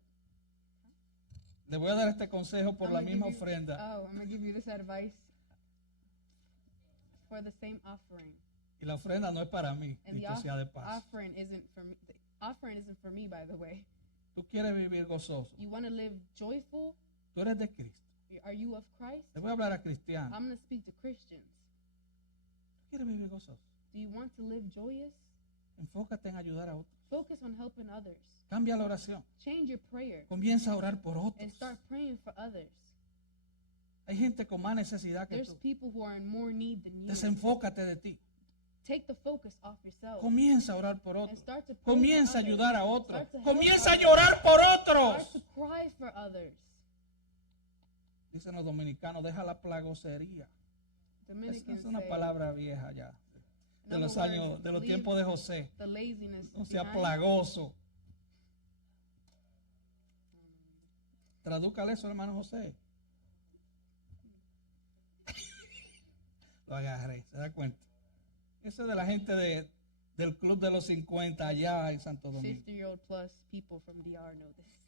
Le voy a dar este consejo por la misma ofrenda. I'm going to give you this advice for the same offering. Y la ofrenda no es para mí, And the dicho sea de paso. offering isn't for me. The offering isn't for me, by the way. Tú quieres vivir gozoso. You want to live joyful? Tú eres de Cristo. Are you of Christ? Le voy a hablar a cristianos. I'm going to speak to Christians. ¿Tú quieres vivir gozoso? Do you want to live joyous? Enfócate en ayudar a otros. Focus on helping others. Cambia la oración. Change your prayer Comienza a orar por otros. and start praying for others. Hay gente con más necesidad que There's tú. people who are in more need than you. Desenfócate de ti. Take the focus off yourself Comienza a orar por and otros. start to pray Comienza for a others. ayudar a otros. Start to help Comienza a others. llorar por Start otros. to cry for others. Dicen los dominicanos, deja la plagosería. Esa Dominicans es una say, palabra vieja ya. in De other los words, años, de los leave tiempos de José. the laziness No sea behind. plagoso. Tradúcale eso, hermano José. Lo agarré, ¿se da cuenta? Eso es de la gente del club de los 50 allá en Santo Domingo. 50-year-old plus people from DR know this.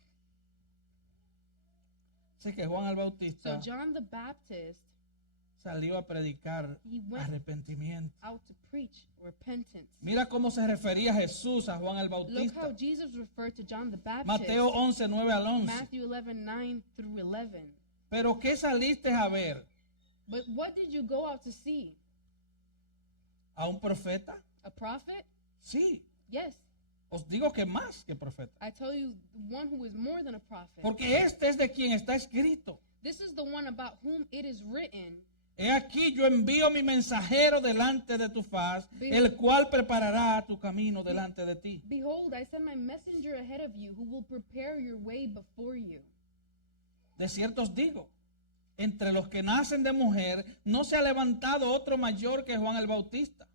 Así que Juan el So Bautista John the Baptist, salió a predicar he went arrepentimiento. out to preach repentance. Mira cómo se refería Jesús a Juan el Look how Bautista. Jesus referred to John the Baptist. Mateo 11, 9 al 11. Matthew 11:9 through 11. Pero ¿qué saliste a ver? But what did you go out to see? ¿A un profeta? A prophet? Sí. Yes. Os digo que más que profeta. I tell you, one who is more than a prophet. Porque este es de quien está escrito. This is the one about whom it is written. He aquí yo envío mi mensajero delante de tu faz, el cual preparará tu camino delante de ti. Behold, I send my messenger ahead of you who will prepare your way before you. De cierto os digo, entre los que nacen de mujer no se ha levantado otro mayor que Juan el Bautista.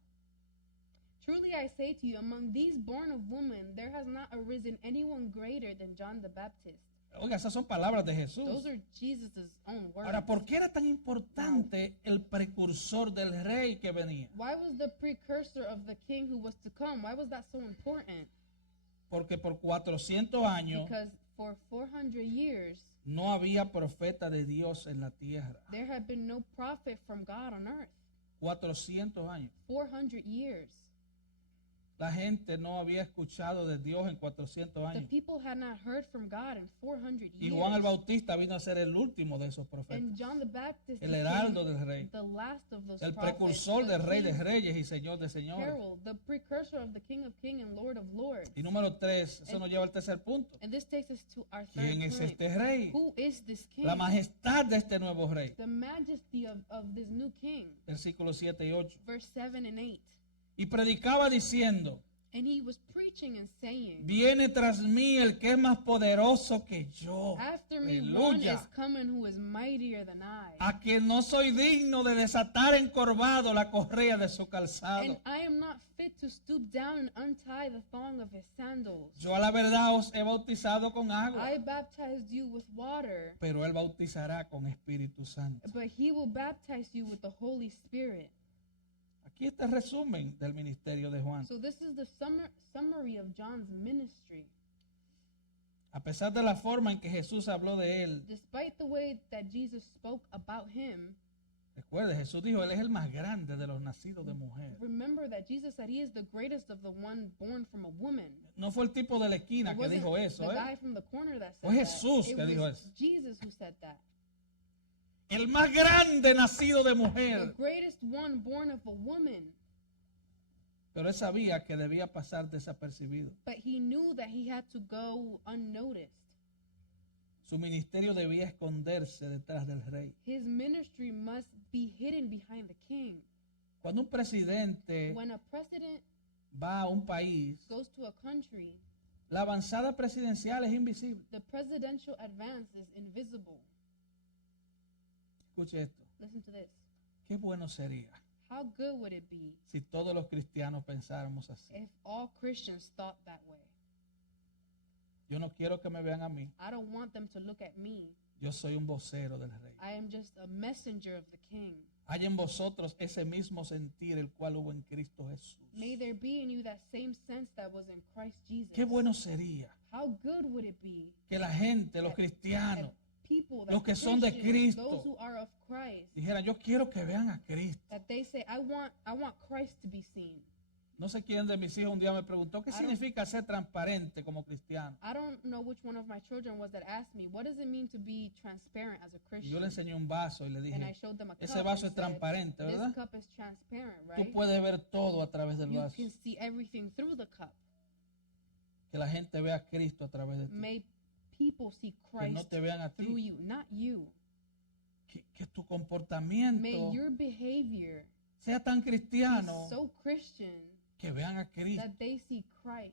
Truly I say to you, among these born of woman, there has not arisen anyone greater than John the Baptist. Oiga, esas son palabras de Jesús. Those are Jesus' own words. Ahora, ¿por qué era tan importante el precursor del rey que venía? Why was the precursor of the king who was to come? Why was that so important? Porque por 400 años Because for 400 years, no había profeta de Dios en la tierra. there had been no prophet from God on earth. 400 años. 400 years. La gente no había escuchado de Dios en 400 The años. people had not heard from God in 400 Y years. Juan el Bautista vino a ser el último de esos profetas. And John the Baptist El became heraldo del rey. the last of those El prophets, precursor the del rey de king reyes y señor de señores. herald, the precursor of the King of Kings and Lord of Lords. Y número 3, eso nos lleva al tercer punto. And this takes us to our third ¿Quién es point. este rey? Who is this king? La majestad de este nuevo rey. The majesty of this new king. Versículos 7 y 8. Verse 7 and 8. Y predicaba diciendo, And he was preaching and saying, viene tras mí el que es más poderoso que yo. after me one is Aleluya. coming who is mightier than I. A que no soy digno de desatar encorvado la correa de su And calzado. I am not fit to stoop down and untie the thong of his sandals. Yo a la verdad os he bautizado con agua, I baptized you with water, pero él bautizará con Espíritu Santo. but he will baptize you with the Holy Spirit. Aquí está el resumen del ministerio de Juan. So this is the summary of John's ministry. A pesar de la forma en que Jesús habló de él, Despite the way that Jesus spoke about him, recuerde, Jesús dijo, él es el más grande de los nacidos de mujer. remember that Jesus said he is the greatest of the one born from a woman. No fue el tipo de la esquina It que wasn't dijo eso, the ¿eh? guy from the corner that said Fue Jesús that. que It dijo was eso. Jesus who said that. El más grande nacido de The mujer. greatest one born of a woman. Pero él sabía que debía pasar desapercibido. But he knew that he had to go unnoticed. Su ministerio debía esconderse detrás del rey. His ministry must be hidden behind the king. Cuando un presidente When a president va a un país, goes to a country, la avanzada presidencial es invisible. the presidential advance is invisible. Escuche esto. Listen to this. Qué bueno sería How good would it be si todos los cristianos pensáramos así. if all Christians thought that way? Yo no quiero que me vean a mí. I don't want them to look at me Yo soy un vocero del rey. I am just a messenger of the King. Hay en vosotros ese mismo sentir el cual hubo en Cristo Jesús. May there be in you that same sense that was in Christ Jesus. Qué bueno sería How good would it be que la gente, los that cristianos, people, los that que son de Christians, Cristo, those who are of Christ, dijeran, yo quiero que vean a Cristo. that they say, I want Christ to be seen. No sé quién de mis hijos un día me preguntó, ¿qué I don't- significa ser transparente como cristiano? I don't know which one of my children was that asked me, what does it mean to be transparent as a Y yo le Christian? enseñé un vaso y le And I dije, showed them a cup. ese vaso and es transparente, said, ¿verdad? This cup is transparent, Tú right? puedes ver todo a través del You vaso. can see everything through the cup. Que la gente vea a Cristo a través de ti. May people see Que no Christ te vean a through ti. you, not you. Que tu comportamiento May your behavior sea tan be cristiano so Christian que vean a Cristo. that they see Christ,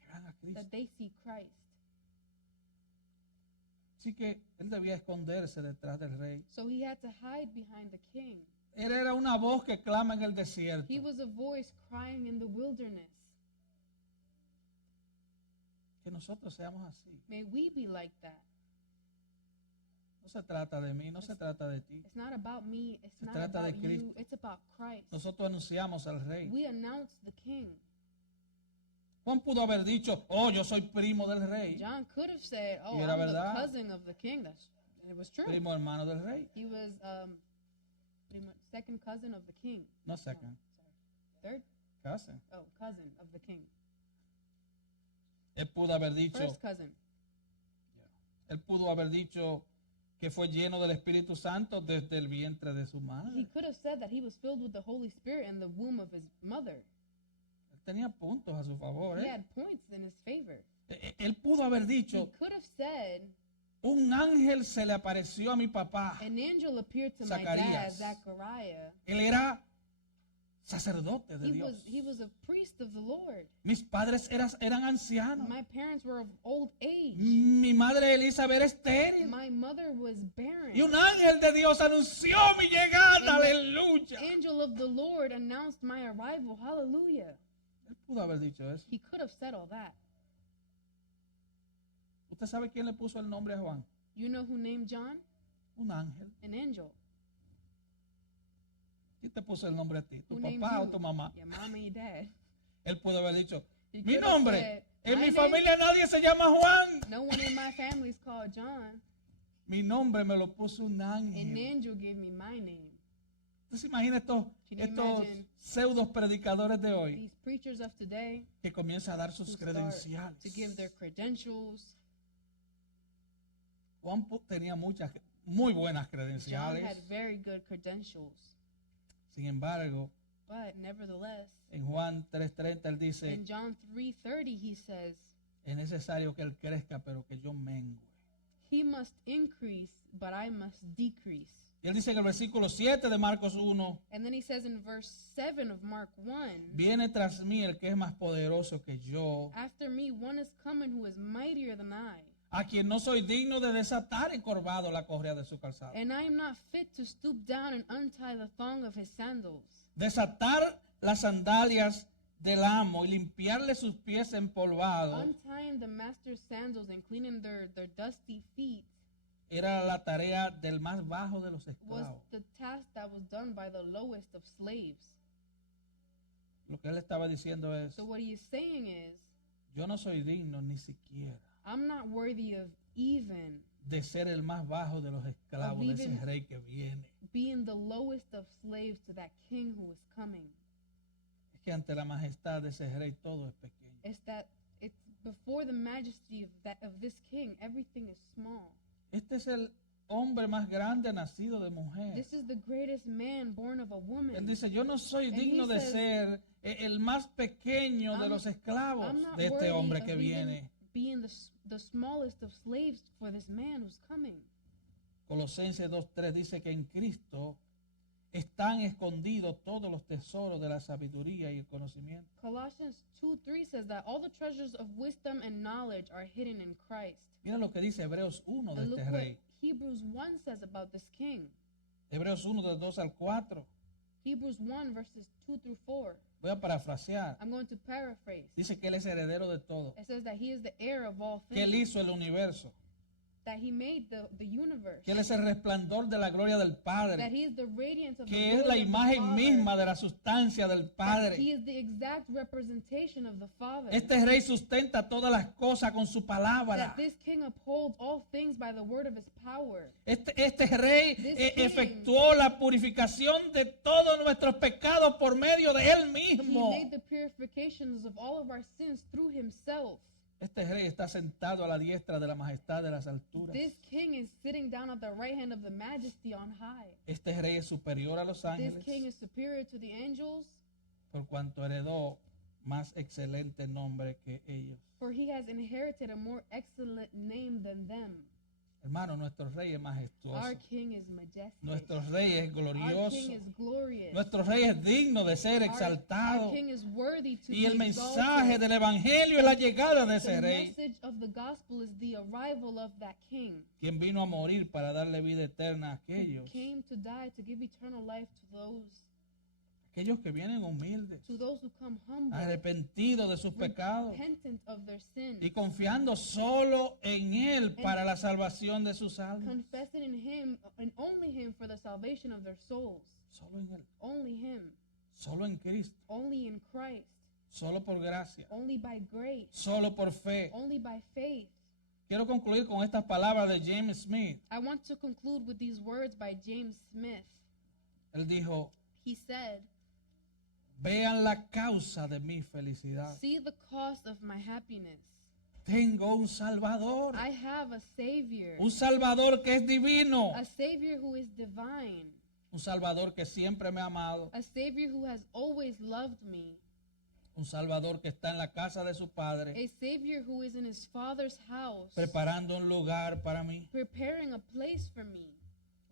Que vean a Cristo. that they see Christ. Así que él debía esconderse detrás del rey. So he had to hide behind the king. Él era una voz que clama en el desierto. He was a voice crying in the wilderness. Que nosotros seamos así. May we be like that. No se trata de mí, no se trata de ti. It's not about me, it's Se not trata de about you, Cristo. it's about Christ. Nosotros anunciamos al rey. We announce the king. Juan pudo haber dicho, oh, yo soy primo del rey. John could have said, oh, Y era I'm the verdad. cousin of the king. And it was true. Primo hermano del rey. He was second cousin of the king. No second, Third? cousin. Oh, cousin of the king. Él pudo haber dicho, First cousin. él pudo haber dicho que fue lleno del Espíritu Santo desde el vientre de su He madre. could have said that he was filled with the Holy Spirit in the womb of his mother. Él tenía puntos a su favor. He had points in his favor. Él pudo haber He dicho, could have said, un ángel se le apareció a mi papá. an angel appeared to my dad, Zacarías. Zachariah. Él era sacerdote de He Dios. was a priest of the Lord. Mis padres eran ancianos. My parents were of old age. Mi madre Elizabeth era estéril. My mother was barren. Y un ángel de Dios anunció mi llegada. And the Aleluya. angel of the Lord announced my arrival. Hallelujah. Él pudo haber dicho eso. He could have said all that. ¿Usted sabe quién le puso el nombre a Juan? You know who named John? Un ángel. An angel. ¿Quién te puso el nombre a ti? ¿Tu Who named papá o you? tu mamá? Your mom and your dad. Él pudo haber dicho, He mi could have nombre. said, En "My mi name- familia nadie se llama Juan. No one in my family is called John. Mi nombre me lo puso un An ángel. angel gave me my name. ¿Usted se imagina estos Can you imagine pseudos predicadores de hoy These preachers of today que comienzan a dar who sus start credenciales? to give their credentials. Juan tenía muchas, muy buenas John credenciales. had very good credentials. Sin embargo, But nevertheless, en Juan 3:30 él in dice, John 3:30 he says, es necesario que él crezca, pero que yo mengue. he must increase, but I must decrease. Y él dice en el versículo 7 de Marcos 1, And then he says in verse 7 of Mark 1, viene tras mí el que es más poderoso que yo, after me one is coming who is mightier than I, a quien no soy digno de desatar encorvado la correa de su calzado. and I am not fit to stoop down and untie the thong of his sandals. Desatar las sandalias del amo y limpiarle sus pies empolvados Untying the master's sandals and cleaning their dusty feet era la tarea del más bajo de los was esclavos. the task that was done by the lowest of slaves. Lo que él estaba diciendo es, So what he is saying is, yo no soy digno ni siquiera I'm not worthy of even de ser el más bajo de los esclavos de ese even- rey que viene. being the lowest of slaves to that king who is coming. Es que ante la majestad de ese rey todo es pequeño. It's that it's before the majesty of this king, everything is small. Este es el hombre más grande nacido de mujer. This is the greatest man born of a Él woman. dice, yo no soy And digno he de says, ser el más pequeño de I'm- los esclavos I'm not de este worthy hombre of que even viene. being the smallest of slaves for this man who's coming. Colosenses 2:3 dice que en Cristo están escondidos todos los tesoros de la sabiduría y el conocimiento. Colossians 2:3 says that all the treasures of wisdom and knowledge are hidden in Christ. Mira lo que dice Hebreos 1 de And look este what rey. Hebrews 1 says about this king. Hebreos 1 del 2 al 4. Hebrews 1 verses 2 through 4. Voy a parafrasear. I'm going to paraphrase. Dice que él es heredero de todo. It says that he is the heir of all Que él things, hizo el universo. that he made the universe, que Él es el resplandor de la gloria del that Padre, he is the radiance of the que es glory la of the imagen Father, misma de la sustancia del that he Padre. is the exact representation of the Father, Este rey sustenta todas las cosas con su palabra. that this king upholds all things by the word of his power. Este rey This king efectuó la purificación de todos nuestros pecados por medio de Él He mismo. made the purifications of all of our sins through himself. Este rey está sentado a la diestra de la majestad de las alturas. This king is sitting down at the right hand of the majesty on high. Este rey es superior a los This ángeles king is superior to the angels, por cuanto heredó más excelente nombre que ellos. for he has inherited a more excellent name than them. Hermano, nuestro rey es majestuoso. Our king is majestic. Nuestro rey es Our glorioso. king is glorious. Nuestro rey es digno de ser Our exaltado. king is worthy to Y be el mensaje exalted. del evangelio es la llegada de ese The rey, message of the gospel is the arrival of that king, quien vino a morir para darle vida eterna a who aquellos came to die to give eternal life que vienen humildes, to those who come humble, arrepentidos de sus pecados repentant of their sins, y confiando solo en Él para la salvación de sus almas. confessing in him and only him for the salvation of their souls. Solo en Él, Only him, solo en Cristo, only in Christ, solo por gracia, only by grace, solo por fe. only by faith. Quiero concluir con estas palabras de James Smith. I want to conclude with these words by James Smith. Él dijo: He said, vean la causa de mi felicidad. "See the cost of my happiness. Tengo un Salvador, I have a Savior, un Salvador que es divino, a Savior who is divine, un Salvador que siempre me ha amado, a Savior who has always loved me, un Salvador que está en la casa de su Padre, a Savior who is in his Father's house, preparando un lugar para mí, preparing a place for me,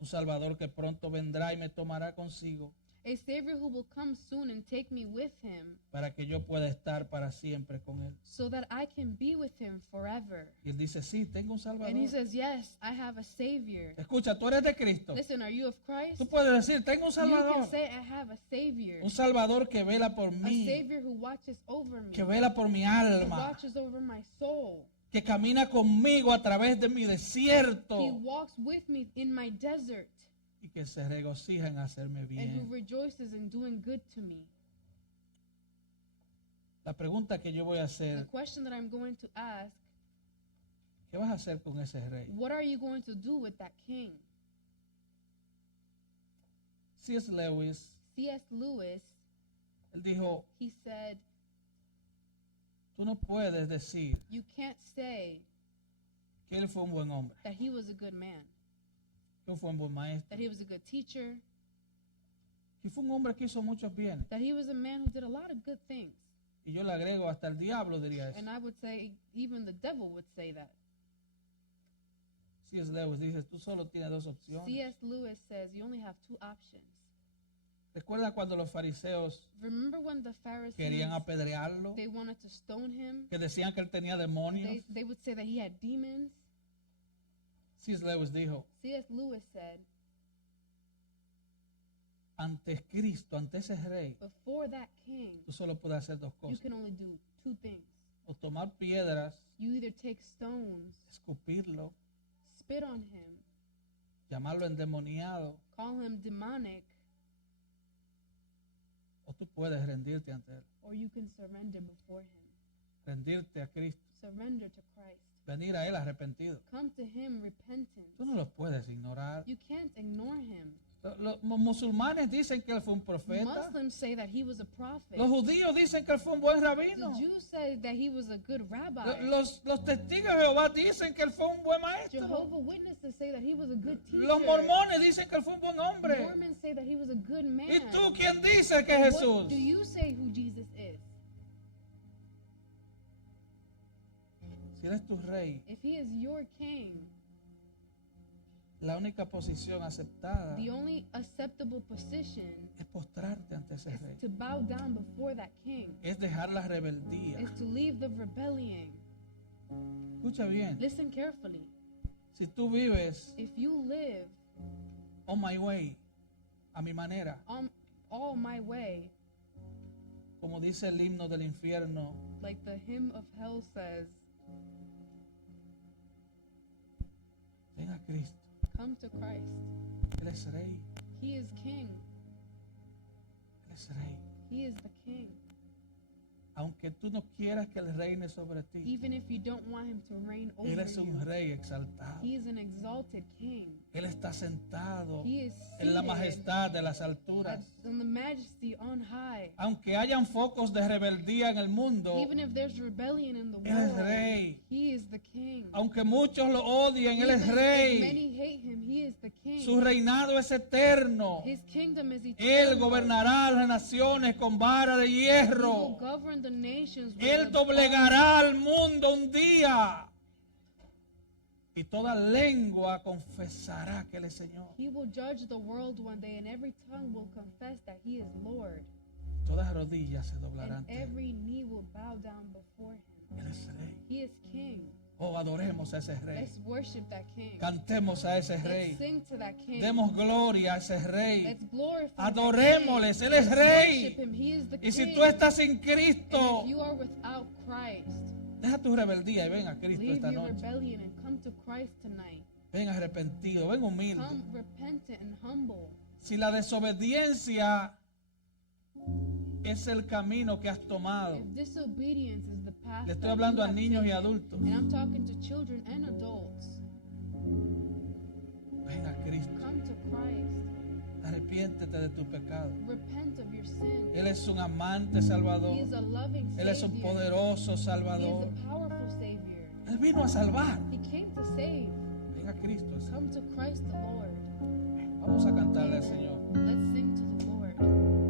un Salvador que pronto vendrá y me tomará consigo, a Savior who will come soon and take me with him, para que yo pueda estar para siempre con Él. so that I can be with him forever." Y Él dice: sí, tengo un And he Salvador. says, "Yes, I have a Savior." Escucha, tú eres de Cristo. Listen, are you of Christ? Tú puedes decir: tengo un You can Salvador. say, "I have a Savior." Un Salvador que vela por A mí, Savior who watches over me, que vela por mi who alma, watches over my soul. que camina conmigo a través de mi desierto He walks with me in my desert y que se regocija en hacerme and who bien. rejoices in doing good to me. La pregunta que yo voy a The hacer: question that I'm going to ask, ¿qué vas a hacer con ese rey? what are you going to do with that king? C.S. Lewis, C.S. Lewis, él dijo: he said, tú no puedes decir "You can't say que él fue un buen hombre, that he was a good man, que él fue un buen maestro, that he was a good teacher, que fue un hombre que hizo muchos bienes. that he was a man who did a lot of good things." Y yo le agrego: hasta el diablo diría eso. And I would say, even the devil would say that. C.S. Lewis dice: tú solo tienes dos opciones. C.S. Lewis says you only have two options. ¿Recuerda cuando los fariseos Remember when the Pharisees, querían apedrearlo? they wanted to stone him? Que decían que él tenía demonios. They would say that he had demons. C.S. Lewis dijo: C.S. Lewis said, ante Cristo, ante ese rey, before that king, tú solo puedes hacer dos you cosas: can only do two things. o tomar piedras, You either take stones, escupirlo, spit on him, llamarlo endemoniado, call him demonic, o tú puedes rendirte ante él, or you can surrender before him. rendirte a Cristo, Surrender to Christ. venir a él arrepentido. Come to him repentant. Tú no los puedes ignorar. You can't ignore him. Los musulmanes dicen que él fue un profeta. Muslims say that he was a prophet. Los judíos dicen que él fue un buen rabino. The Jews say that he was a good rabbi. Los testigos de Jehová dicen que él fue un buen maestro. Jehovah Witnesses say that he was a good teacher. Los mormones dicen que él fue un buen hombre. Mormons say that he was a good man. ¿Y tú quién dice que es Jesús? What do you say who Jesus is? Si él es tu rey, If he is your king, la única posición aceptada the only acceptable position es postrarte ante ese is rey. to bow down before that king, Es dejar la rebeldía. is to leave the rebellion. Escucha bien. Listen carefully. Si tú vives If you live on my way, a mi manera, on all my way, como dice el himno del infierno, like the hymn of hell says, Ven a Cristo. Come to Christ. Él es Rey. He is King. Él es Rey. He is the King. Aunque tú no quieras que Él reine sobre ti, Even if you don't want him to reign over Él es un you, Rey exaltado. he is an exalted King. Él está sentado He is en la seated majestad de las alturas. on the majesty on high. Aunque hayan focos de rebeldía en el mundo, Even if there's rebellion in the Él es world, Rey. he is the King. Aunque muchos lo odien, Él es Even if Rey. many hate him, he is the King. Su reinado es eterno. His kingdom is Él eternal. gobernará las naciones con vara de He will hierro. govern the nations with Él a doblegará al mundo un día. Y toda lengua confesará que Él es Señor. He will judge the world one day, and every tongue will confess that he is Lord, Todas rodillas se doblarán and ante Él. every knee will bow down before him. Él es Rey. He is King. Oh, adoremos a ese Rey. Let's worship that King. Cantemos a ese Let's Rey. sing to that King. Demos gloria a ese Rey. Let's glorify Adorémosles, that Él King. es Let's Rey. worship him. He is the Y si King. tú estás sin And Cristo, if you are without Christ, deja tu rebeldía y ven a Cristo leave esta your noche. rebellion and come to Christ tonight. Ven arrepentido, ven humilde. Come repentant and humble. Si la desobediencia es el camino que has tomado, If disobedience is the path le estoy that hablando you a have niños y taken, adultos, and I'm talking to children and adults, ven a Cristo. come to Christ. Arrepiéntete de tu pecado. Repent of your sin. Él es un amante He Salvador. is a loving Él es un Savior. poderoso He is Salvador. a powerful Savior. Él vino a salvar. He came to save. Ven a Cristo. Come to Christ the Lord. Vamos a cantarle al Señor. Let's sing to the Lord.